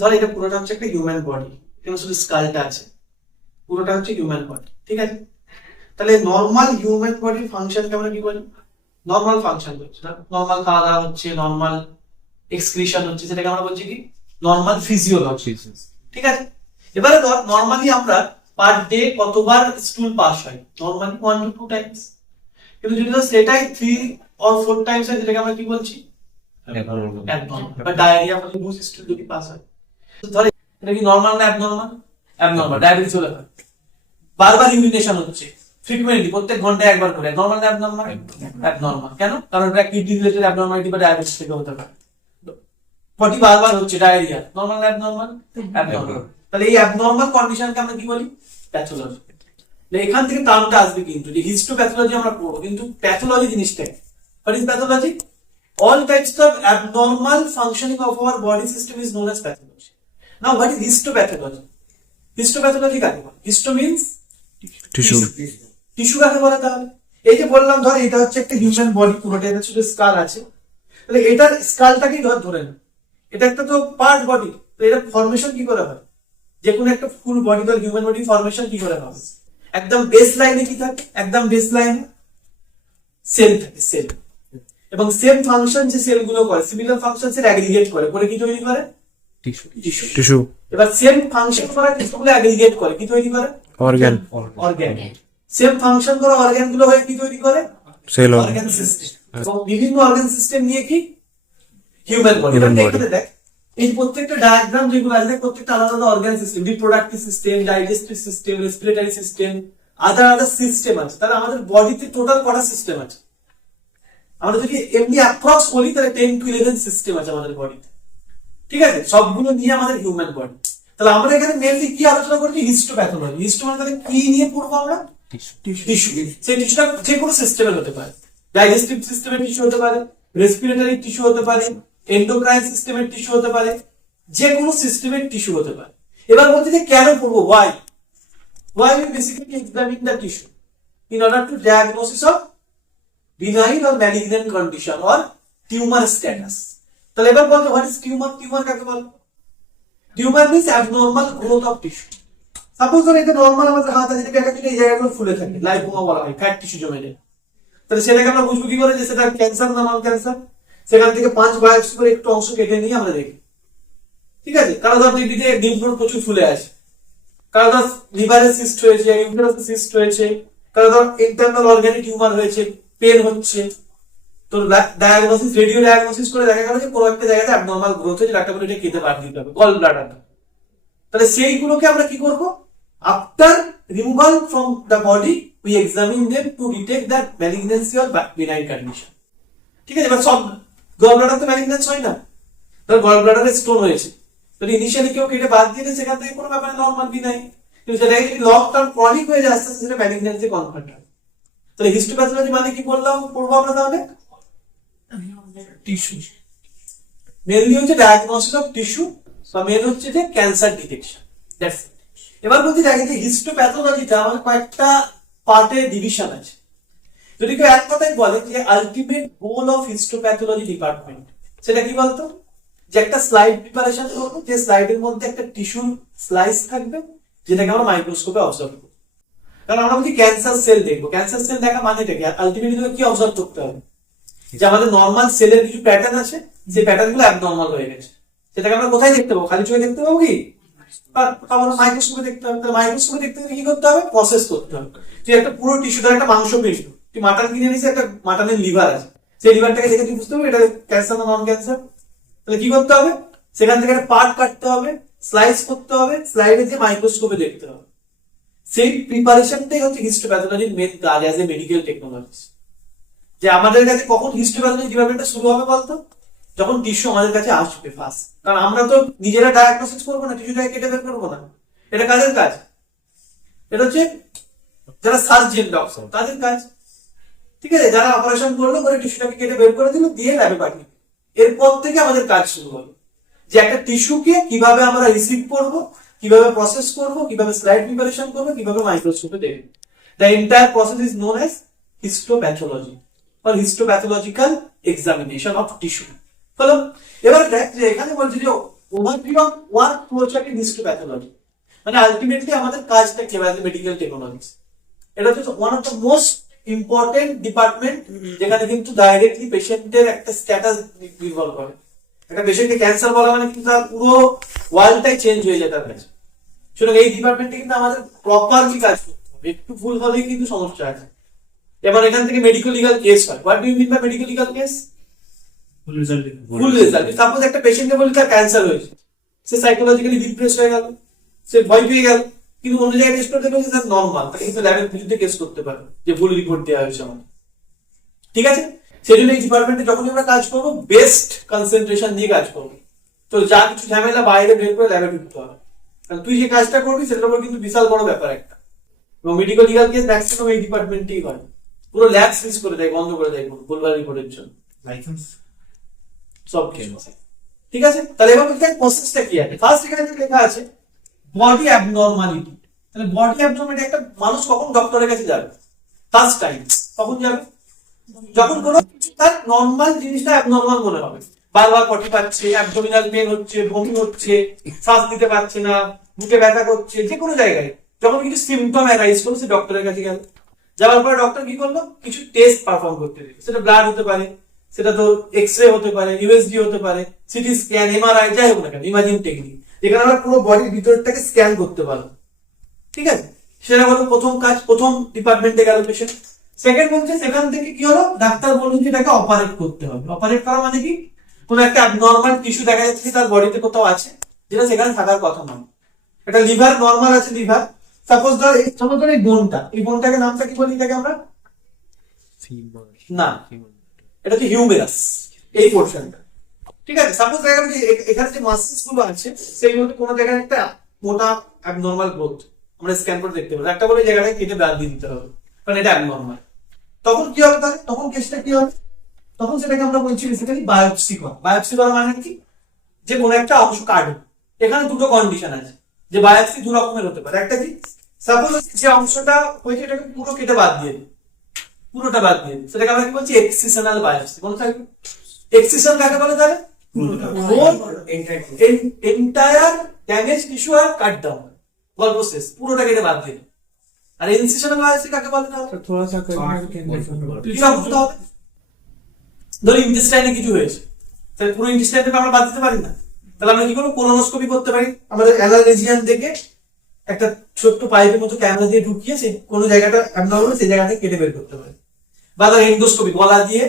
ধর এটা পুরোটা হচ্ছে একটা হিউম্যান বডি, এখানে শুধু স্কালটা আছে, পুরোটা হচ্ছে হিউম্যান বডি, ঠিক আছে? তাহলে নর্মাল হিউম্যান বডির ফাংশনকে আমরা কি বলি? নর্মাল ফাংশন হচ্ছে, নর্মাল খাওয়া দাওয়া হচ্ছে, নর্মাল এক্সক্রিশন হচ্ছে, সেটাকে আমরা বলছি কি? নর্মাল ফিজিওলজি, ঠিক আছে? এবারে ধর নর্মালি আমরা পার ডে কতবার স্টুল পাস হয়? Normally 1 to 2 Times. কিন্তু যদি ধর সেটাই 3 or 4 টাইমস হয়, যেটাকে আমরা কি বলছি? অ্যাবনর্মাল। বা ডায়রিয়া মানে লুজ স্টুল যদি পাস হয়, ধর এটা কি নর্মাল না অ্যাবনর্মাল? অ্যাবনর্মাল। ডায়াবেটিস হলে হয়। বারবার ইউরিনেশন হচ্ছে, ফ্রিকোয়েন্টলি, প্রত্যেক ঘন্টায় একবার করে, নর্মাল না অ্যাবনর্মাল? অ্যাবনর্মাল। কেন? কারণ এটা কিডনি রিলেটেড অ্যাবনর্মালিটি বা ডায়াবেটিস থেকে হতে পারে। পটি বারবার হচ্ছে, ডায়রিয়া, নর্মাল না অ্যাবনর্মাল? অ্যাবনর্মাল। তাহলে এই অ্যাবনর্মাল কন্ডিশনকে আমরা কি বলি? প্যাথোলজি। এখান থেকে টার্মটা আসবে, কিন্তু যে হিস্টোপ্যাথোলজি আমরা পড়বো, কিন্তু প্যাথোলজি জিনিসটা what is pathology? All types of abnormal functioning of our body system is known as pathology. Now, what is histopathology? Histopathology কাকে বলে? Histo means tissue. টিস্যু কাকে বলে তাহলে? এই যে বললাম ধর এটা হচ্ছে একটা হিউম্যান বডি, পুরোটা এটা শুধু স্কাল আছে, তাহলে এটার স্কালটাকেই ধরে না, এটা একটা তো পার্ট বডি, তো এটা ফরমেশন কি করে হয়? যে কোনো একটা ফুল বডি ধর হিউম্যান বডি ফরমেশন কি করে হবে? একদম বেস লাইনে কি থাকে? একদম বেস লাইনে সেল থাকে, সেল। এবং সেম ফাংশন যে সেলগুলো করে, সিমিলার ফাংশন সেল অ্যাগ্রিগেট করে কি তৈরি করে? টিস্যু। এবার সেম ফাংশন করা টিস্যুগুলো অ্যাগ্রিগেট করে কি তৈরি করে? অর্গান। সেম ফাংশন করা অর্গান গুলো হয়ে কি তৈরি করে? সেল। Organ system. এবং বিভিন্ন অর্গান সিস্টেম নিয়ে কি হিউম্যান বডি। এখানে দেখ এই প্রত্যেকটা ডায়াগ্রাম যেগুলো আছে, প্রত্যেকটা আলাদা আলাদা organ system, reproductive system, digestive system, respiratory system, other system আছে। তাহলে আমাদের বডিতে টোটাল কটা সিস্টেম আছে? আমরা যদি এমনি অ্যাপ্রক্স বলি তাহলে 10 to 11 সিস্টেম আছে আমাদের বডিতে, ঠিক আছে? সবগুলো নিয়ে আমাদের হিউম্যান বডি। তাহলে আমরা এখানে মেইনলি কি আলোচনা করছি? হিস্টোপ্যাথোলজি। হিস্টো মানে তাহলে কি নিয়ে পড়বো আমরা? টিস্যু। সেই টিস্যুটা যে কোনো সিস্টেমের হতে পারে, ডাইজেস্টিভ সিস্টেমের টিস্যু হতে পারে, রেসপিরেটরি টিস্যু হতে পারে, এন্ডোক্রাইন সিস্টেমের টিস্যু হতে পারে, যে কোনো সিস্টেমের টিস্যু হতে পারে। এবার বলছি যে কেন পড়বো? Why we basically examine the tissue in order to diagnosis of benign or malignant condition or tumor status. তাহলে এবার বলতে হোয়াট ইজ টিউমার? টিউমার কাকে বলে? Tumour means abnormal growth of tissue. Suppose ধর এটা নরমাল আমাদের হাত আছে, যেটা এই জায়গাগুলো ফুলে থাকে, লাইপোমা বলা হয়, ফ্যাট টিস্যু জমে যায়। তাহলে সেটাকে আমরা বুঝবো কি করে যে সেটা ক্যান্সার না নন ক্যান্সার? সেখান থেকে 5 বায়োপসি করে একটু অংশ কেটে নিয়ে আমরা দেখি, ঠিক আছে? কারো ধর দিদিতে লিম্ফ নোড প্রচুর ফুলে আছে, কারো ধর লিভারে সিস্ট হয়েছে, ইউটেরাসে সিস্ট হয়েছে, কারো ধর ইন্টারনাল অর্গানে টিউমার হয়েছে, পেন হচ্ছে, তো ডায়াগনোসিস, রেডিও ডায়াগনোসিস করে দেখা গেল যে কোনো একটা জায়গাতে অ্যাবনর্মাল গ্রোথ হয়েছে, ডাক্তার বলে এটা কেটে বাদ দিতে হবে, গল ব্লাডারটা। তাহলে সেইগুলোকে আমরা কি করব? After removal from the body we examine them to detect that malignancy or benign condition, ঠিক আছে? এবার সব গল ব্লাডার তো ম্যালিগন্যান্স হয় না, ধর গল ব্লাডারে স্টোন হয়েছে, তো ইনিশিয়ালি কেউ কেটে বাদ দিলে সেখান থেকে কোনো ব্যাপারে নর্মাল বিনাইন, কিন্তু সেটাকে যদি লং টার্ম ক্রনিক হয়ে যায় আস্তে আস্তে সেটা ম্যালিগন্যান্সি কনভার্ট হয়। তাহলে হিস্টোপ্যাথোলজি মানে কি বললাম পড়বো আমরা? তাহলে টিস্যু, মেনলি হচ্ছে ডায়াগনোসিস অফ টিস্যু, বা মেন হচ্ছে যে ক্যান্সার ডিটেকশন। That's it. এবার বলতে দেখেন যে হিস্টোপ্যাথোলজিতে আমাদের কয়েকটা পার্টে ডিভিশন আছে। যদি কেউ এক কথায় বলে যে ultimate goal of histopathology department, সেটা কি বলতো? যে একটা স্লাইড প্রিপারেশন করবো, যে স্লাইডের মধ্যে একটা টিস্যুর স্লাইস থাকবে, যেটাকে আমরা মাইক্রোস্কোপে অবজার্ভ করবো। কারণ আমরা যদি ক্যান্সার সেল দেখবো, ক্যান্সার সেল দেখা মানেটা কি? আলটিমেটলি কি অবজার্ভ করতে হবে? যে আমাদের নর্মাল সেলের কিছু প্যাটার্ন আছে, যে প্যাটার্ন গুলো অ্যাবনর্মাল হয়ে গেছে, সেটাকে আমরা কোথায় দেখতে পাবো? খালি চোখে দেখতে পাবো কি? আমরা মাইক্রোস্কোপে দেখতে হবে। তাহলে মাইক্রোস্কোপে দেখতে গেলে কি করতে হবে? প্রসেস করতে হবে। তুই একটা পুরো টিস্যুটার একটা মাংস পিন্ড, তুই মাটন কিনে নিয়েছিস, একটা মাটনের লিভার আছে, সেই লিভারটাকে দেখে তুই বুঝতে হবে এটা ক্যান্সার না নন ক্যান্সার। তাহলে কি করতে হবে? সেখান থেকে একটা পার্ট কাটতে হবে, স্লাইস করতে হবে, স্লাইডে দিয়ে মাইক্রোস্কোপে দেখতে হবে। সেই প্রিপারেশনটাই হচ্ছে হিস্টোপ্যাথোলজির মেন কাজ অ্যাজ এ মেডিকেল টেকনোলজিস্ট। যে আমাদের কাছে কখন হিস্টোপ্যাথোলজি ডিপার্টমেন্টটা শুরু হবে বলতো? যখন টিস্যু আমাদের কাছে আসবে ফার্স্ট। কারণ আমরা তো নিজেরা ডায়াগনোসিস করবো না, টিস্যুটাকে কেটে বের করবো না, এটা কাদের কাজ? এটা হচ্ছে যারা সার্জন ডক্টর তাদের কাজ, ঠিক আছে? যারা অপারেশন করলো, করে টিস্যুটাকে কেটে বের করে দিল, দিয়ে ল্যাবে পাঠিয়ে, এরপর থেকে আমাদের কাজ শুরু হলো যে একটা টিস্যুকে কিভাবে আমরা রিসিভ করব, কিভাবে প্রসেস করব, কিভাবে স্লাইড প্রিপারেশন করব, কিভাবে মাইক্রোস্কোপে দেখব। The entire process is known as histopathology or histopathological examination of tissue। হলো? এবার দেখ যে এখানে বলছি যে overview of work flowchart in histopathology, মানে আলটিমেটলি আমাদের কাজটা কি হবে মেডিকেল টেকনোলজি। এটা হচ্ছে one of the most important department, যেখানে কিন্তু ডাইরেক্টলি পেশেন্টের একটা স্ট্যাটাস নির্ভর করে। একটা পেশেন্টকে ক্যান্সার বলা মানে কিন্তু তার পুরো ওয়ার্ল্ডটাই চেঞ্জ হয়ে যায় তার কাছে। সুতরাং এই ডিপার্টমেন্টে কিন্তু আমাদের প্রপারলি কাজ করতে হবে, একটু ভুল হলেই কিন্তু সমস্যা আছে। এবার এখান থেকে মেডিকেল লিগাল কেস হয়। What do you mean by medical legal case? Full result. Suppose একটা পেশেন্টকে বলি তার ক্যান্সার হয়েছে, সে সাইকোলজিক্যালি ডিপ্রেস হয়ে গেল, সে ভয় পেয়ে গেল, কিন্তু অন্য জায়গায় টেস্ট করতে গেলে স্যার নর্মাল, তাকে কিন্তু ল্যাবের বিরুদ্ধে কেস করতে পারে যে ভুল রিপোর্ট দেওয়া হয়েছে আমার। ঠিক আছে, সেই জন্য এই ডিপার্টমেন্টে যখনই আমরা কাজ করবো বেস্ট কনসেন্ট্রেশন দিয়ে কাজ করবো। তো যা কিছু ঝামেলা বাইরে বের করে ল্যাবে ঢুকতে হবে, কারণ তুই যে কাজটা করবি সেটার উপর কিন্তু বিশাল বড় ব্যাপার একটা। এবং মেডিকেল লিগাল কেস ম্যাক্সিমাম এই ডিপার্টমেন্টেই হয়। পুরো ল্যাব সিজ করে দেয়, বন্ধ করে দেয় ভুলভাল রিপোর্টের জন্য, লাইসেন্স সব কিছু। ঠিক আছে, তাহলে এবার বলতে প্রসেসটা কি আছে। ফার্স্ট এখানে লেখা আছে বডি অ্যাবনরমালিটি। তাহলে বডি অ্যাবনরমালিটি, একটা মানুষ কখন ডক্টরের কাছে যাবে? ফার্স্ট টাইম কখন যাবে? যখন কোনো তার নর্মাল জিনিসটা অ্যাবনরমাল মনে হবে, বারবার পটি পাচ্ছে, অ্যাবডোমিনাল পেন হচ্ছে, বমি হচ্ছে, শ্বাস নিতে পারছে না, বুকে ব্যথা করছে, যে কোনো জায়গায় যখন কিছু সিমটম অ্যারাইজ করলো সে ডক্টরের কাছে গেল। যাওয়ার পরে ডক্টর কি করলো? কিছু টেস্ট পারফর্ম করতে দিল। সেটা ব্লাড হতে পারে, সেটা তো এক্সরে হতে পারে, ইউএসজি হতে পারে, সিটি স্ক্যান, এমআরআই, যাই হোক না কেন, ইমাজিং টেকনিক, যেখানে আমরা পুরো বডির ভিতরটাকে স্ক্যান করতে পারবো। ঠিক আছে, সেটা হলো প্রথম কাজ, প্রথম ডিপার্টমেন্টে গেল পেশেন্ট। সেকেন্ড বলছে সেখান থেকে কি হলো, ডাক্তার বললেন যে এটাকে অপারেট করতে হবে। অপারেট করা মানে কি, কোনো একটা অ্যাবনরমাল টিস্যু দেখা যাচ্ছে তার বডিতে কোথাও আছে যেটা সেখানে থাকার কথা নয়। এটা লিভার নরমাল আছে, লিভার সাপোজ ধর এই বোনটা, এই বোনটাকে নামটা কি বলি এটাকে আমরা? না, এটা হচ্ছে হিউমেরাস, এই পোর্শনটা। ঠিক আছে, সাপোজ দেখা গেল যে এখানে যে মাসলস গুলো আছে সেইগুলোতে কোনো জায়গায় একটা মোটা অ্যাবনরমাল গ্রোথ আমরা স্ক্যান করে দেখতে পাবো। একটা বলে জায়গাটায় কেটে বাদ দিয়ে দিতে হবে, কারণ এটা অ্যাবনরমাল। তখন কি হবে তাহলে? তখন কেসটা কি হবে? তখন সেটাকে আমরা বলছি বেসিক্যালি বায়োপসি করা। বায়োপসি করা মানে কি, যে কোনো একটা অংশ কাটবে। এখানে দুটো কন্ডিশন আছে, যে বায়োপসি দু রকমের হতে পারে। একটা কি, সাপোজ যে অংশটা হয়েছে এটাকে পুরো কেটে বাদ দিয়ে দিই, পুরোটা বাদ দিয়ে দিই, সেটাকে আমরা কি বলছি? Excisional biopsy. মনে থাকবে এক্সিশন কাকে বলে? তাহলে এন্টায়ার ড্যামেজ টিস্যু আর কাট ডাউন, গল্প শেষ, পুরোটা কেটে বাদ দিয়ে। আর ইনসিশনাল বায়োপসি কাকে বলে? না थोड़ा सा ধরো ইন্টেস্টাইনে কিছু হয়েছে, তাহলে পুরো ইন্টেস্টাইনটাকে আমরা বাদ দিতে পারি না। তাহলে আমরা কি করবো? কোলোনোস্কোপি করতে পারি। আমাদের অ্যানাল রিজিয়ন থেকে একটা ছোট্ট পাইপের মতো ক্যামেরা দিয়ে ঢুকিয়ে সেই কোনো জায়গাটা অ্যাবনরমাল সেই জায়গাটা কেটে বের করতে পারি। বা ধর এন্ডোস্কোপি, গলা দিয়ে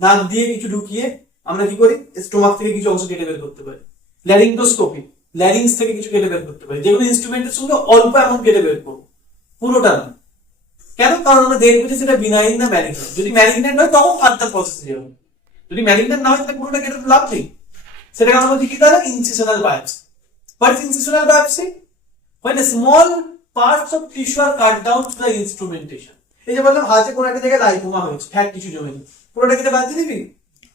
নাক দিয়ে কিছু ঢুকিয়ে আমরা কি করি? স্টোমাক থেকে কিছু অংশ কেটে বের করতে পারি। ল্যারিঙ্গোস্কোপি, ল্যারিংস থেকে কিছু কেটে বের করতে পারি। যেগুলো ইনস্ট্রুমেন্টের সঙ্গে অল্প অ্যামাউন্ট কেটে বের করবো, পুরোটা না। কেন? কারণ আমরা দেখবো যে সেটা বিনাইন না ম্যালিগন্যান্ট। যদি ম্যালিগন্যান্ট হয় তখন ফার্দার প্রসেস যাবে, যদি ম্যালিগন্যান্ট না হয় তাহলে পুরোটা কেটে লাভ নেই। সেটাকে আমরা বলছি কি? তাহলে incisional biopsy. What is incisional biopsy? When a small parts of tissue are cut down to the instrumentation. এই যে বললাম হাতে কোনো একটা জায়গায় লাইপোমা হয়েছে, ফ্যাট টিস্যু জমে গেছে, পুরোটা কেটে বাদ দিয়ে দিবি?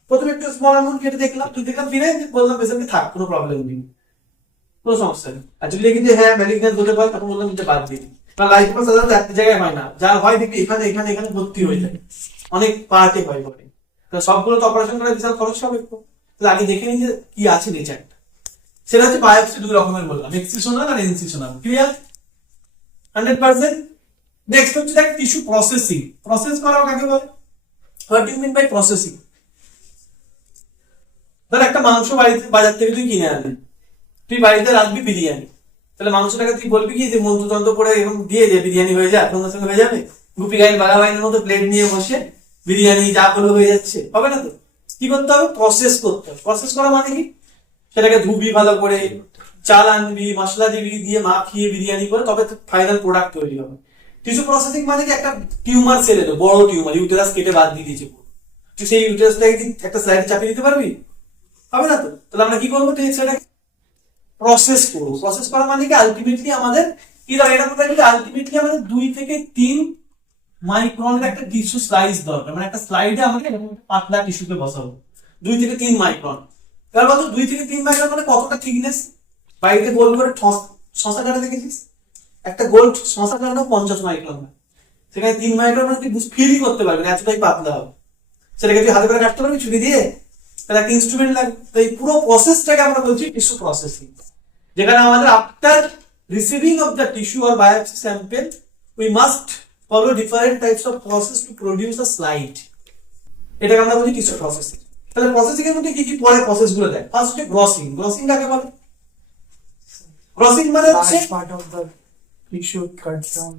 প্রথমে একটু স্মল অ্যামাউন্ট কেটে দেখলাম, তুই দেখলাম ফিরে বললাম পেশেন্টকে থাক, কোনো প্রবলেম নেই, কোনো সমস্যা নেই। আর যদি দেখি যে হ্যাঁ ম্যালিগন্যান্ট হতে পারে, তখন বললাম যে বাদ দিয়ে দিই। কারণ লাইপোমা সাধারণত একটা জায়গায় হয় না, যা হয় দেখবি এখানে এখানে এখানে ভর্তি হয়ে যায়, অনেক পার্টে হয় বলে। সবগুলো তো অপারেশন করা বিশাল খরচ হবে। তাহলে আগে দেখে নিই যে কি আছে নেচারটা। সেটা হচ্ছে বায়োপসি দুই রকমের বললাম, এক্সিশনাল আর ইনসিশনাল। ক্লিয়ার? 100%। নেক্সট হচ্ছে দেখ টিস্যু প্রসেসিং। প্রসেস করা কাকে বলে? What do you mean by processing? ধর একটা মাংস বাড়িতে বাজার থেকে তুই কিনে আনলি, তুই বাড়িতে রাখবি বিরিয়ানি। তাহলে মাংসটাকে তুই বলবি কি যে মন্ত্রতন্ত্র করে এরকম দিয়ে যে বিরিয়ানি হয়ে যায়, সঙ্গে সঙ্গে হয়ে যাবে? গুপি গাইন বাঘা বাইনের মতো প্লেট নিয়ে বসে বিরিয়ানি যা হলো হয়ে যাচ্ছে, হবে না তো। কি করতে হবে? প্রসেস করতে হবে। প্রসেস করা মানে কি? সেটাকে ধুবি ভালো করে, চাল আনবি, মশলা দিবি, দিয়ে মাখিয়ে বিরিয়ানি করে তবে ফাইনাল প্রোডাক্ট তৈরি হবে। টিস্যু প্রসেসিং মানে কি? একটা টিউমার সেল এলো, বড় টিউমার, ইউটেরাস কেটে বাদ দিয়ে দিয়েছে, তুই সেই ইউটেরাসটাকে কি একটা স্লাইডে চাপিয়ে দিতে পারবি? হবে না তো। তাহলে আমরা কি করবো? সেটাকে প্রসেস করবো। প্রসেস করা মানে কি? আলটিমেটলি আমাদের কি দরকার? এটা কোথায় গেলে আলটিমেটলি আমাদের 2 থেকে 3 মাইক্রনের একটা টিস্যু স্লাইস দরকার। মানে একটা স্লাইডে আমাকে পাতলা টিস্যুকে বসাবো 2 থেকে 3 মাইক্রন। তার বলতো 2 থেকে 3 মাইক্রন মানে কতটা থিকনেস? বাড়িতে গোল করে শশা কাটা দেখেছিস? একটা গোল শশা কাটা 50 মাইক্রন, সেখানে 3 মাইক্রন মানে তুই ফিলই করতে পারবি না, এতটাই পাতলা হবে। সেটাকে তুই হাতে করে কাটতে পারবি ছুরি দিয়ে? তাহলে একটা ইনস্ট্রুমেন্ট লাগবে। তো এই পুরো প্রসেসটাকে আমরা বলছি টিস্যু প্রসেসিং, যেখানে আমাদের after receiving of the tissue or biopsy sample we must follow different types of process to produce a slide. এটাকে আমরা বলি টিস্যু প্রসেসিং। তাহলে প্রসেসিং এর মধ্যে কি কি পরে প্রসেস গুলো দেয়? ফার্স্ট হচ্ছে গ্রসিং। গ্রসিং কাকে বলে? গ্রসিং মানে হচ্ছে large part of the tissue cut down.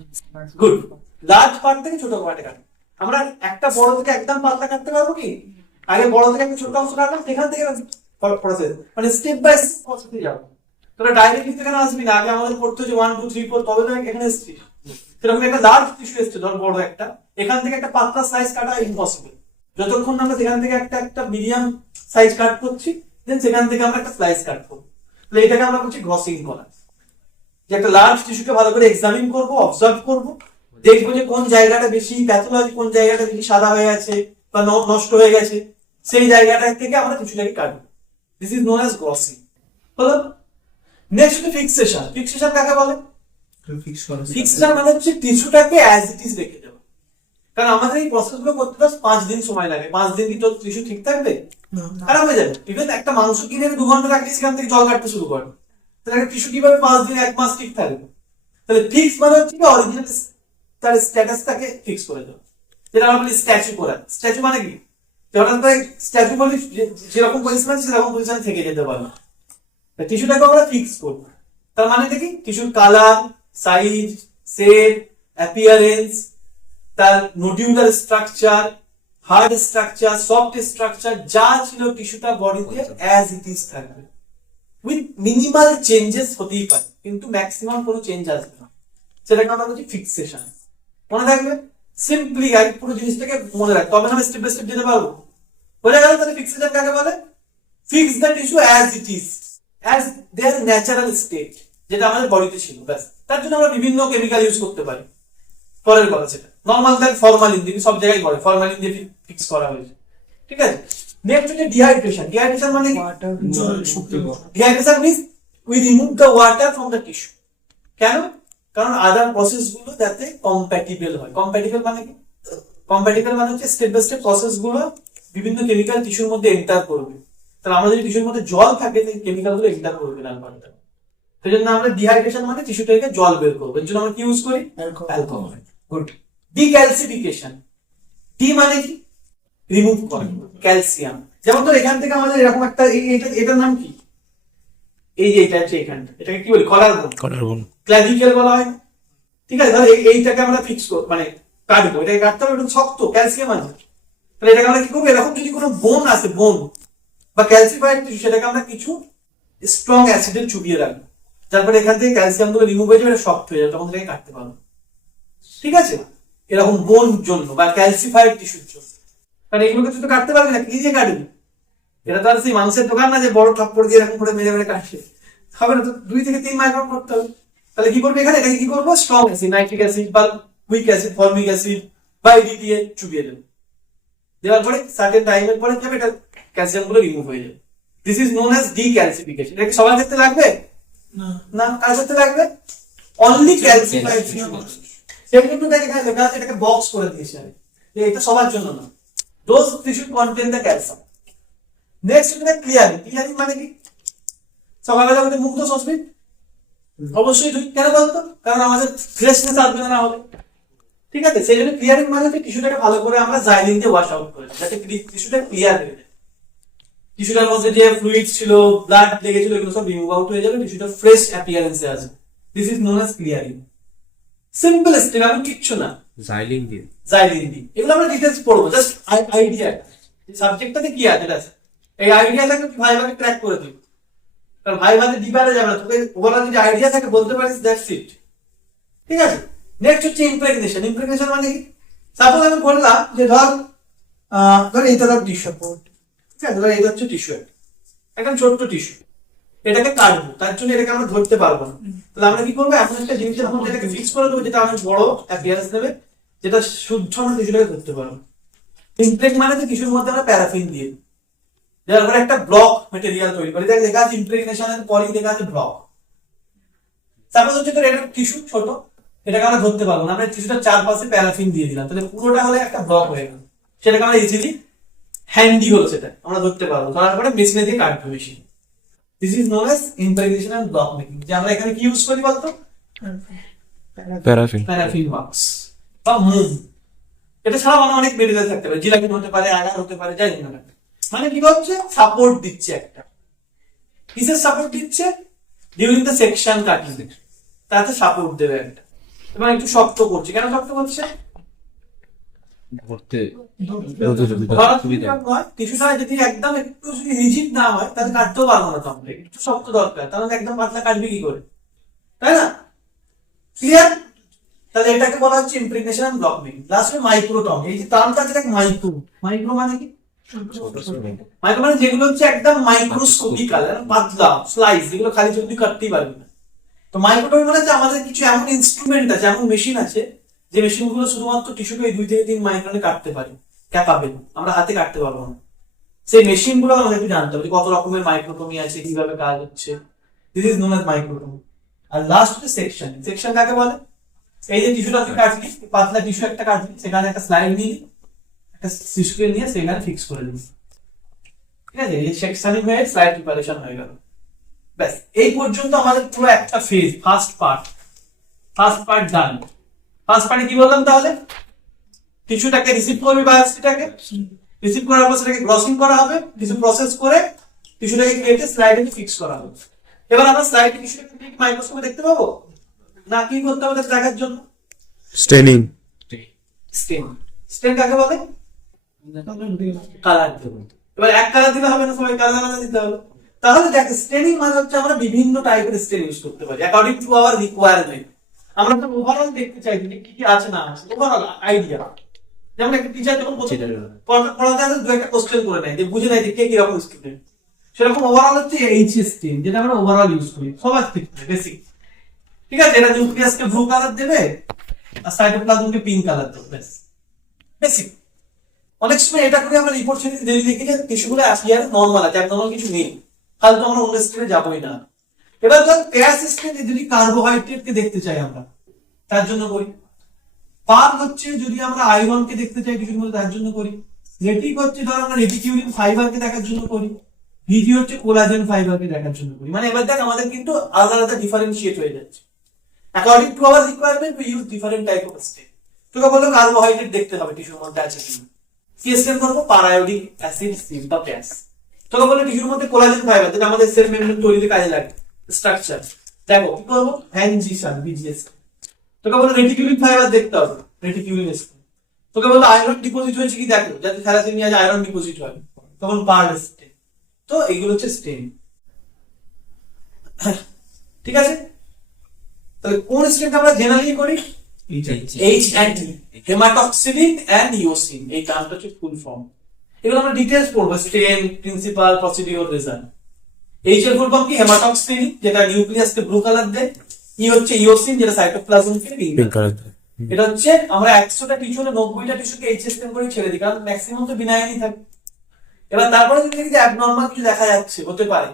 Good, large part থেকে ছোট পার্টে কাটে। আমরা একটা বড় থেকে একদম পাতলা কাটতে পারবো কি? আগে বড় থেকে একটা ছোট অংশ কাটলাম, সেখান থেকে প্রসেস মানে স্টেপ বাই স্টেপ প্রসেসে যাবো। তোরা ডাইরেক্টলি এখানে আসবি না, আগে আমাদের করতে হচ্ছে 1 2 3 4 তবে তো এখানে এসেছি। সেরকম একটা লার্জ টিস্যু এসছে, ধর বড় একটা, এখান থেকে একটা পাতলা সাইজ কাটা ইম্পসিবল। যতক্ষণ আমরা সেখান থেকে একটা মিডিয়াম সাইজ কাট করছি, দেন সেখান থেকে আমরা একটা স্লাইস কাট করবো। তাহলে এটাকে আমরা বলছি গ্রসিং করা। যে একটা লার্জ টিস্যুকে ভালো করে এক্সামিন করবো, অবজার্ভ করবো, দেখবো যে কোন জায়গাটা বেশি প্যাথোলজি, কোন জায়গাটা বেশি সাদা হয়ে আছে বা নষ্ট হয়ে গেছে, সেই জায়গাটা থেকে আমরা টিস্যুটাকে কাটবো। This is known as grossing. হলো। নেক্সট হচ্ছে ফিক্সেশন। ফিক্সেশন কাকে বলে? ফিক্সেশন মানে হচ্ছে টিস্যুটাকে অ্যাজ ইট ইজ রেখে দেওয়া। কারণ আমাদের এই প্রসেস গুলো করতে 5 দিন সময় লাগে। 5 দিন কি তোর টিস্যু ঠিক থাকবে? খারাপ হয়ে যাবে। ইভেন একটা মাংস কিনে 2 ঘন্টা রাখলে সেখান থেকে জল কাটতে শুরু করে, তাহলে টিস্যু কিভাবে 5 দিন 1 মাস ঠিক থাকবে? তাহলে ফিক্স মানে হচ্ছে অরিজিনাল তার স্ট্যাটাসটাকে ফিক্স করে দেওয়া, যেটা আমরা বলি স্ট্যাচু করা। স্ট্যাচু মানে কি? যখন আমরা স্ট্যাচু বলি যেরকম পজিশন আছে সেরকম পজিশনে থেকে যেতে পারে। টিস্যুটাকে আমরা ফিক্স করবো। তার মানেটা কি? টিস্যুর কালার, সাইজ, শেপ, অ্যাপিয়ারেন্স, তার nodular structure, hard structure, soft structure, যা ছিল টিস্যুটা বডিতে অ্যাজ ইট ইজ থাকবে। উইথ মিনিমাল চেঞ্জেস হতেই পারে, কিন্তু ম্যাক্সিমাম কোনো চেঞ্জ আসবে না। সেটাকে আমরা বলছি ফিক্সেশন। মনে থাকবে? সিম্পলি আগে পুরো জিনিসটাকে মনে রাখ, তবে আমরা স্টেপ বাই স্টেপ যেতে পারবো। বোঝা গেল? তাহলে ফিক্সেশন কাকে বলে? Fix the tissue as it is, as there natural state, যেটা আমাদের বডিতে ছিল। ব্যাস। তার জন্য আমরা বিভিন্ন কেমিক্যাল ইউজ করতে পারি। পরের কথা সেটা নর্মাল দেন ফরমালিন দিয়ে সব জায়গায় করে, ফরমালিন দিয়ে ফিক্স করা হয়েছে। ঠিক আছে। নেক্সট হচ্ছে ডিহাইড্রেশন। ডিহাইড্রেশন মানে কি? Dehydration means we remove the water from the tissue. কেন? কারণ আদার প্রসেস গুলো যাতে কম্প্যাটিবল হয়। কম্প্যাটিবল মানে কি? কম্প্যাটিবল মানে হচ্ছে স্টেপ বাই স্টেপ প্রসেস গুলো বিভিন্ন কেমিক্যাল টিস্যুর মধ্যে এন্টার করবে। তাহলে আমাদের যদি টিস্যুর মধ্যে জল থাকে, সেই কেমিক্যাল গুলো এন্টার করবে না। সেই জন্য আমরা ডিহাইড্রেশন মানে টিস্যু থেকে জল বের করবো। এর জন্য আমরা কি ইউজ করি? অ্যালকোহল। গুড। ডিক্যালসিফিকেশন। ডি মানে কি? রিমুভ করা। ক্যালসিয়াম। যেমন ধর এখান থেকে আমাদের এরকম একটা এটার নাম কি? এই যে এটা আছে এখানটা, এটাকে কি বলি? কলারবোন। ক্লাভিকেল বলা হয়। ঠিক আছে। ধর এইটাকে আমরা ফিক্স করব, মানে কাটবো। এটাকে কাটতে হবে, এটা শক্ত, ক্যালসিয়াম আছে। তাহলে এটাকে আমরা কি করবো? এরকম যদি কোনো বোন আছে, বোন বা ক্যালসিফাইড টিস্যু, সেটাকে আমরা কিছু স্ট্রং অ্যাসিডে চুবিয়ে রাখবো, তারপরে এখান থেকে ক্যালসিয়াম গুলো রিমুভ হয়ে যাবে, এটা শক্ত হয়ে যাবে, তখন এটাকে কাটতে পারবো। ঠিক আছে। এরকম বোন জন্য বা ক্যালসিফাইড টিস্যুর জন্য। কারণ এগুলোকে তুই তো কাটতে পারবি না, কি দিয়ে কাটবি? এটা তো আর সেই মাংসের দোকান না যে বড় থাপ্পড় দিয়ে এরকম করে মেরে মেরে কাটছে, হবে না তো। 2 থেকে 3 মাইক্রন করতে হবে। তাহলে কি করবে? এখানে এটাকে কি করবো? স্ট্রং অ্যাসিড, নাইট্রিক অ্যাসিড বা উইক অ্যাসিড, ফর্মিক অ্যাসিড বা এডিটিএ চুবিয়ে দেবো। দেওয়ার পরে সার্টেন টাইমের পরে যাবে, এটা ক্যালসিয়াম গুলো রিমুভ হয়ে যাবে। This is known as ডিক্যালসিফিকেশন। এটা কি সবার ক্ষেত্রে লাগবে? না। কার ক্ষেত্রে লাগবে? Only calcified tissue. সেই জন্য এখানে লেখা আছে, এটাকে বক্স করে দিয়েছি আমি, এটা সবার জন্য না। Those tissue contain the calcium. Next হচ্ছে ক্লিয়ারিং। ক্লিয়ারিং মানে কি? সকালবেলা আমাদের মুখ তো সসপিট অবশ্যই ধুই। কেন বলতো? কারণ আমাদের ফ্রেশনেস আসবে না হলে। ঠিক আছে। সেই জন্য ক্লিয়ারিং মানে হচ্ছে টিস্যুটাকে ভালো করে আমরা জাইলিন দিয়ে ওয়াশ আউট করে, যাতে টিস্যুটা ক্লিয়ার হয়ে যায়। টিস্যুটার মধ্যে যে ফ্লুইড ছিল, ব্লাড লেগেছিল, এগুলো সব রিমুভ আউট হয়ে যাবে, টিস্যুটা ফ্রেশ অ্যাপিয়ারেন্সে আসবে। This is known as clearing. Simple step, এমন কিচ্ছু না। জাইলিন দিয়ে এগুলো আমরা ডিটেইলস পড়বো, জাস্ট আইডিয়া। সাবজেক্টটাতে কি আছে জাস্ট এই আইডিয়া থাকে, ভাইভাকে ট্র্যাক করে দিবি। কারণ ভাইভাতে ডিপারে যাবে না, তোকে ওভারঅল যদি আইডিয়া থাকে বলতে পারিস, দ্যাটস ইট। ঠিক আছে। নেক্সট হচ্ছে ইমপ্রেগনেশন। ইমপ্রেগনেশন মানে কি? সাপোজ আমি বললাম যে ধর এইটা ধর টিস্যু। ঠিক আছে। ধর এটা হচ্ছে টিস্যু, একদম ছোট্ট টিস্যু। এটাকে কাটবো, তার জন্য এটাকে আমরা ধরতে পারবো না। তাহলে আমরা কি করবো? এমন একটা জিনিসের মধ্যে এটাকে ফিক্স করে দেবো, যেটা অনেক বড় অ্যাপিয়ারেন্স দেবে, যেটা শুদ্ধ আমরা টিস্যুটাকে ধরতে পারবো। ইমপ্রেগ মানে যে টিস্যুর মধ্যে আমরা প্যারাফিন দিয়ে দেওয়ার পরে একটা ব্লক মেটেরিয়াল তৈরি করি। দেখ লেখা আছে ইমপ্রেগনেশনের পরেই লেখা আছে ব্লক। সাপোজ হচ্ছে তোর এটা টিস্যু ছোট, এটাকে আমরা ধরতে পারবো না, আমরা টিস্যুটার চারপাশে প্যারাফিন দিয়ে দিলাম, তাহলে পুরোটা হলে একটা ব্লক হয়ে গেল। সেটাকে আমরা ইজিলি হ্যান্ডি হলো সেটা আমরা ধরতে পারবো, ধরার পরে মেশিনে দিয়ে কাটবে machine. This is known as impregnation end block making. যে আমরা এখানে কি ইউজ করি বলতো? প্যারাফিন প্যারাফিন ওয়াক্স বা মোম। এটা ছাড়াও মানে অনেক মেটেরিয়াল থাকতে পারে, জিলাপিন হতে পারে, আগার হতে পারে, যাই হোক না কেন। মানে কি করছে? সাপোর্ট দিচ্ছে একটা। কিসের সাপোর্ট দিচ্ছে? ডিউরিং দ্য সেকশন কাটিং তাতে সাপোর্ট দেবে একটা, এবং একটু শক্ত করছে। কেন শক্ত করছে? ধরতে টিস্যুটা যদি একদম একটু যদি রিজিড না হয় তাহলে কাটতেও পারবো না। তো আমরা একটু শক্ত দরকার, তাহলে একদম পাতলা কাটবে কি করে, তাই না? ক্লিয়ার? তাহলে এটাকে বলা হচ্ছে ইমপ্রেগনেশন এন্ড ব্লক মেকিং। লাস্টে মাইক্রোটম, এই যে টার্মটা যেটা মাইক্রো, মাইক্রো মানে কি? মাইক্রো মানে যেগুলো হচ্ছে একদম মাইক্রোস্কোপিক্যাল, পাতলা স্লাইস, যেগুলো খালি চোখ দিয়ে কাটতেই পারবে না। তো মাইক্রোটম মানে হচ্ছে আমাদের কিছু এমন ইনস্ট্রুমেন্ট আছে, এমন মেশিন আছে, যে মেশিন গুলো শুধুমাত্র টিস্যুকে 2 থেকে 3 মাইক্রনে কাটতে পারে, ক্যাপাবেল। আমরা হাতে কাটতে পারবো না। সেই মেশিন গুলো আমাদের একটু জানতে হবে, কত রকমের মাইক্রোটমি আছে, কিভাবে কাজ হচ্ছে। This is known as microtomy. আর লাস্ট হচ্ছে সেকশন। সেকশন কাকে বলে? এই যে টিস্যুটা তুই কাটলি, পাতলা টিস্যু একটা কাটলি, সেখানে একটা স্লাইড নিলি, একটা টিস্যুকে নিয়ে সেখানে ফিক্স করে দিলি, ঠিক আছে? এই সেকশনিং হয়ে স্লাইড প্রিপারেশন হয়ে গেল। ব্যাস, এই পর্যন্ত আমাদের পুরো একটা ফেজ, ফার্স্ট পার্ট ডান। ফার্স্ট পার্টে কি বললাম তাহলে? টিস্যুটাকে রিসিভ করবে, বায়োপসিটাকে রিসিভ করার পর সেটাকে গ্রসিং করা হবে, টিস্যু প্রসেস করে টিস্যুটাকে কেটে স্লাইডে ফিক্স করা হবে। এবার আমরা স্লাইডে টিস্যুটাকে মাইক্রোস্কোপে দেখতে পাবো না? কি করতে হবে দেখার জন্য? স্টেনিং স্টেন। স্টেন কাকে বলে? কালার দেবো। এবার এক কালার দিলে হবে না, সবাই কালার আলাদা দিতে হবে। তাহলে দেখ, স্টেনিং মানে হচ্ছে আমরা বিভিন্ন টাইপের স্টেন ইউজ করতে পারি অ্যাকর্ডিং টু আওয়ার রিকোয়ারমেন্ট। আমরা তো ওভারঅল দেখতে চাই যে কি কি আছে না আছে, ওভারঅল আইডিয়া। যেমন একটা টিচার যখন পড়াতে আসে 2-1 কোশ্চেন করে নেয়, যে বুঝে নেয় যে কে কিরকম স্টুডেন্ট। সেরকম ওভারঅল হচ্ছে এইচএস স্টেন, যেটা আমরা ওভারঅল ইউজ করি সবার ক্ষেত্রে বেসিক, ঠিক আছে? এটা নিউক্লিয়াসকে ব্লু কালার দেবে আর সাইটোপ্লাজমকে পিঙ্ক কালার দেবে, ব্যাস বেসিক। অনেক সময় এটা করে আমরা রিপোর্ট শেষে দেখি যে টিস্যুগুলো আসিয়ার নরমাল আছে, একদম কিছু নেই, তাহলে তো আমরা অন্য স্টেজে যাবোই না। এবার ধর পেয়ার সিস্টেমে যদি কার্বোহাইড্রেটকে দেখতে চাই আমরা, তার জন্য করি। পার হচ্ছে যদি আমরা আয়রনকে দেখতে চাই টিস্যুর মধ্যে, তার জন্য করি। রেটিক হচ্ছে ধর আমরা রেটিকিউলিন ফাইবারকে দেখার জন্য করি। ভিজি হচ্ছে কোলাজেন ফাইবারকে দেখার জন্য করি। মানে এবার দেখ আমাদের কিন্তু আলাদা আলাদা ডিফারেন্সিয়েট হয়ে যাচ্ছে। According to our requirement we use different type of stain. তোকে বললো কার্বোহাইড্রেট দেখতে হবে টিস্যুর মধ্যে আছে কিনা, কি স্টেন করবো? পারায়োডিক অ্যাসিড সিম বা প্যাস। তোকে বললো টিস্যুর মধ্যে কোলাজেন ফাইবার, যেটা আমাদের সেল মেমব্রেন তৈরিতে কাজে লাগে, স্ট্রাকচার, দেখো কি করবো? হ্যানজিসান বিজিএস। তোকে বললো রেটিকিউলিন ফাইবার দেখতে হবে, রেটিকিউলিন স্টেন। তোকে বললো আয়রন ডিপোজিট হয়েছে কি দেখো, যাতে থ্যালাসেমিয়া আয়রন ডিপোজিট হয়, তখন পার্ল স্টেন। তো এগুলো হচ্ছে স্টেন, ঠিক আছে? তাহলে কোন স্টেনটা আমরা জেনারেলি করি? H and E, haematoxylin and eosin, এই টার্মটা হচ্ছে ফুল ফর্ম। এগুলো আমরা ডিটেইলস পড়বো, stain, principle, procedure, result. H এর ফুল ফর্ম কি? হেমাটোক্সিলিন, যেটা নিউক্লিয়াসকে ব্লু কালার দেয়। ই হচ্ছে ইওসিন, যেটা সাইটোপ্লাজমকে পিঙ্ক কালার দেয়। এটা হচ্ছে আমরা 100টা টিস্যু 90টা টিস্যুকে এইচ স্টেন করে ছেড়ে দিই, কারণ ম্যাক্সিমাম তো বিনাইনই থাকে। এবার তারপরে যদি দেখি যে অ্যাবনরমাল কিছু দেখা যাচ্ছে, হতে পারে,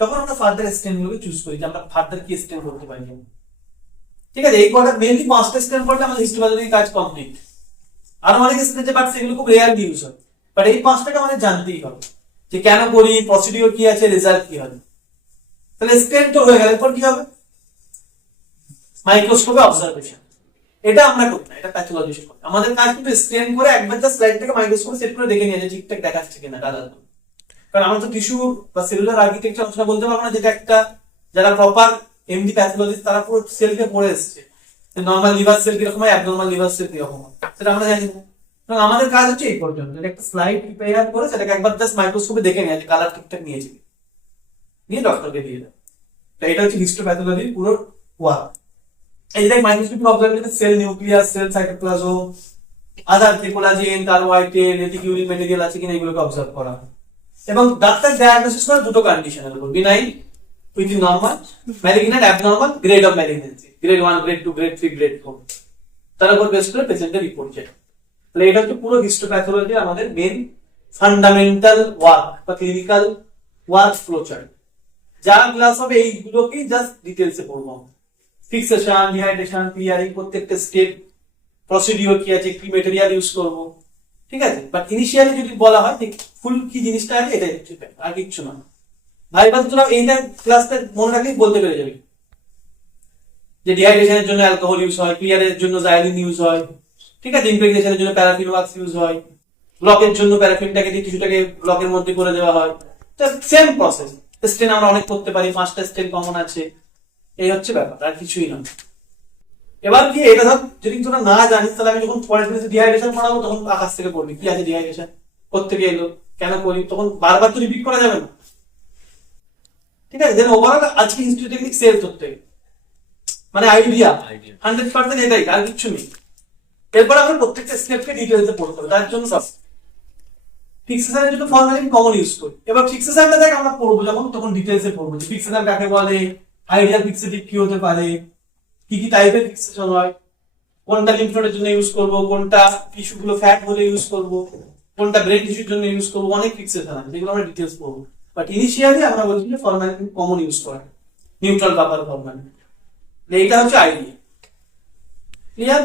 তখন আমরা ফার্দার স্টেন গুলোকে চুজ করি যে আমরা ফার্দার কি স্টেন করতে পারি। ঠিক আছে? এই কটা মেইনলি 5টা স্টেন করলে আমাদের হিস্টোপ্যাথোলজি কাজ কমপ্লিট। আর অনেক স্টেন আছে বাট সেগুলো খুব রেয়ার ইউজ হয়, বাট এই 5টাকে আমাদের জানতেই হবে যে কেন করি, প্রসিডিউর কি আছে, রেজাল্ট কি হবে। তাহলে স্টেন তো হয়ে গেল, এরপর কি হবে? মাইক্রোস্কোপে অবজারভেশন। এটা আমরা করি না, এটা প্যাথোলজিস্ট করে। আমাদের কাজ কিন্তু স্টেন করে একবার জাস্ট স্লাইডটাকে মাইক্রোস্কোপে সেট করে দেখে নিয়ে যে ঠিকঠাক দেখাচ্ছে কিনা কালার। কারণ আমরা তো টিস্যু বা সেলুলার আর্কিটেকচার অংশটা বলতে পারবো না, যেটা একটা যারা প্রপার এমডি প্যাথোলজিস্ট তারা পুরো সেলকে পড়ে এসেছে, নরমাল লিভার সেল কিরকম হয়, অ্যাবনরমাল লিভার সেল কিরকম হয়, সেটা আমরা জানি না। কারণ আমাদের কাজ হচ্ছে এই পর্যন্ত, একটা স্লাইড প্রিপেয়ার করে সেটাকে একবার জাস্ট মাইক্রোস্কোপে দেখে নেওয়া যে কালার ঠিকঠাক নিয়েছে, নিয়ে ডক্টরকে দিয়ে দেয়। তো এটা হচ্ছে হিস্টোপ্যাথোলজির পুরো ওয়ার্ক। এই দেখ microscopic observation, cell nucleus, cell cytoplasm, other collagen, carbohydrate, reticulin material আছে কিনা এগুলোকে অবজার্ভ করা হয়। এবং ডাক্তার ডায়াগনোসিস করে দুটো কন্ডিশনের উপর, benign within normal, malignant abnormal, grade of malignancy, grade 1, grade 2, grade 3, grade 4, তার উপর বেস করে পেশেন্টের রিপোর্ট যায়। তাহলে এটা হচ্ছে পুরো হিস্টোপ্যাথোলজি আমাদের মেন ফান্ডামেন্টাল ওয়ার্ক বা ক্লিনিক্যাল ওয়ার্ক ফ্লোচার্ট। যা ক্লাস হবে এইগুলোকেই জাস্ট ডিটেইলসে পড়বো। ফিক্সেশন, ডিহাইড্রেশন, ক্লিয়ারিং, প্রত্যেকটা স্টেপ, প্রসিডিউর কি আছে, কি ম্যাটেরিয়াল ইউজ করব, ঠিক আছে, বাট ইনিশিয়ালি যদি বলা হয় ঠিক ফুল কি জিনিসটা আছে এটাই হচ্ছে fact, আর কিচ্ছু না। ভাই বাদ তোরা এইটা ক্লাসটা মনে রাখলেই বলতে পেরে যাবি যে ডিহাইড্রেশনের জন্য অ্যালকোহল ইউজ হয়, ক্লিয়ারের জন্য জাইলিন ইউজ হয়, ঠিক আছে, ইমপ্রেগনেশনের জন্য প্যারাফিন ওয়াক্স ইউজ হয়, ব্লকের জন্য প্যারাফিনটাকে দিয়ে টিস্যুটাকে ব্লকের মধ্যে করে দেওয়া হয়। তো সেম প্রসেস। স্টেন আমরা অনেক করতে পারি, 5টা স্টেন কমন আছে, এই হচ্ছে ব্যাপার, আর কিছুই না। এবার কি এটা ধর যদি তোরা না জানিস তাহলে আমি যখন পরের দিন ডিহাইড্রেশন পড়াবো তখন আকাশ থেকে পড়বি কি আছে ডিহাইড্রেশন, কোত্থেকে এলো, কেন করি, তখন বারবার তো রিপিট করা যাবে না। ঠিক আছে, দেন ওভারঅল আজকে ইনস্টিটিউট সেল করতে মানে আইডিয়া 100% এটাই, আর কিছু নেই। এরপর আমরা প্রত্যেকটা স্টেপকে ডিটেইলসে পড়তে হবে, তার জন্য সব ফিক্সেশনের জন্য ফর্মালিন কমন ইউজ করি। এবার ফিক্সেশনটা দেখ আমরা পড়বো যখন, তখন ডিটেইলসে পড়বো যে ফিক্সেশন কাকে বলে, আইডিয়াল ফিক্সেটিভ কি হতে পারে, কি কি টাইপের ফিক্সেশন হয়, কোনটা লিম্ফ নোডের জন্য ইউজ করব, কোনটা টিস্যু গুলো ফ্যাট হলে ইউজ করব, কোনটা ব্রেন টিস্যুর জন্য ইউজ করব, অনেক ফিক্সেশন আছে যেগুলো আমরা ডিটেইলস পড়বো। বাট ইনিশিয়ালি আমরা বলছি যে ফর্মালিন কমন ইউজ করা, নিউট্রাল বাফার ফর্মালিন, এইটা হচ্ছে আইডিয়া। ক্লিয়ার?